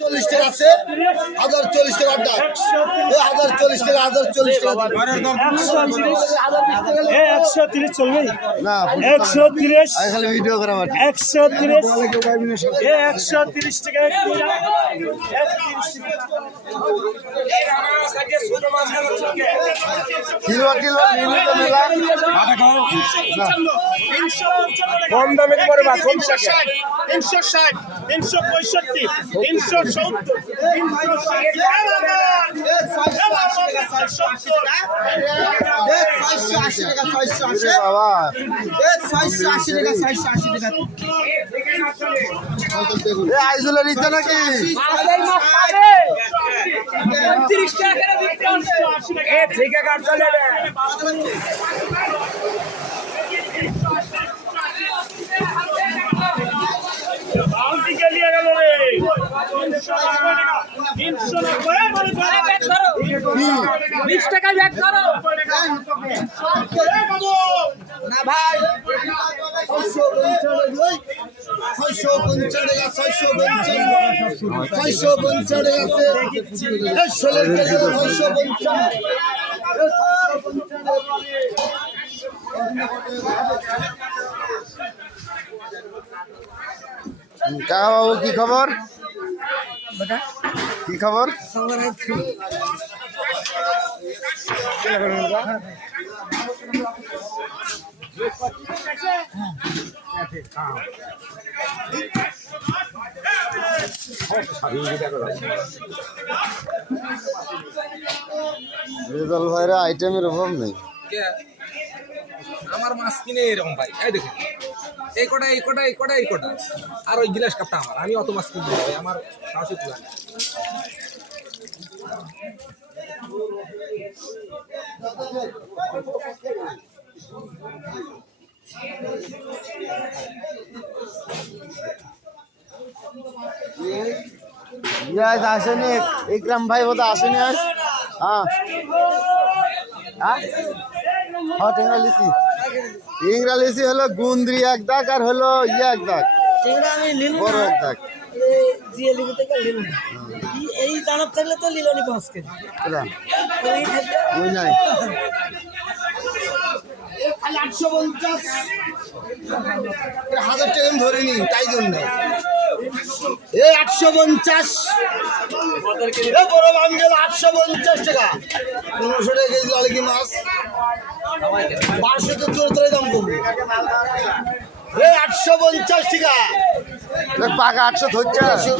40 টাকা আছে 1040 টাকা আড্ডা 1040 টাকা 1040 টাকা 130 চলবে না 130 খালি ভিডিও করা মাটি 130 130 টাকা কিলো নিয়মিত মেলা কম দামে করে বা 360 360 365 আইজুলের ইচ্ছা নাকি টাকা ব্যাক করো না ভাই 650 বাবু কি খবর কি খবর রেজাল ভাইরা আইটেমের অভাব নেই আমার মাছ কিনে এরকম ভাই এই দেখুন এই কটা আর ওই গিলাস কাপটা আমার আমি অত মাছ কিনবো ভাই আমার সাহসী তুলা ইয়াস আসেনি ইকরাম ভাই বোধ আসেনি আজ হ্যাঁ হ্যাঁ টিংরা লিচি হলো গুন্দ্রি এক দাগ আর হলো এক দাগ বড় এক দাগ এই দানব থাকলে তো লিলনি 5 কেজি ওই নাই 850 1000 টাকা ধরিনি তাই জন্য এই 850 বড় বাঙ্গেল 850 টাকা 1500 টাকা কেজি লালকি মাছ 1274 দাম কমবে এই 850 টাকা পাকা 800 ধরছে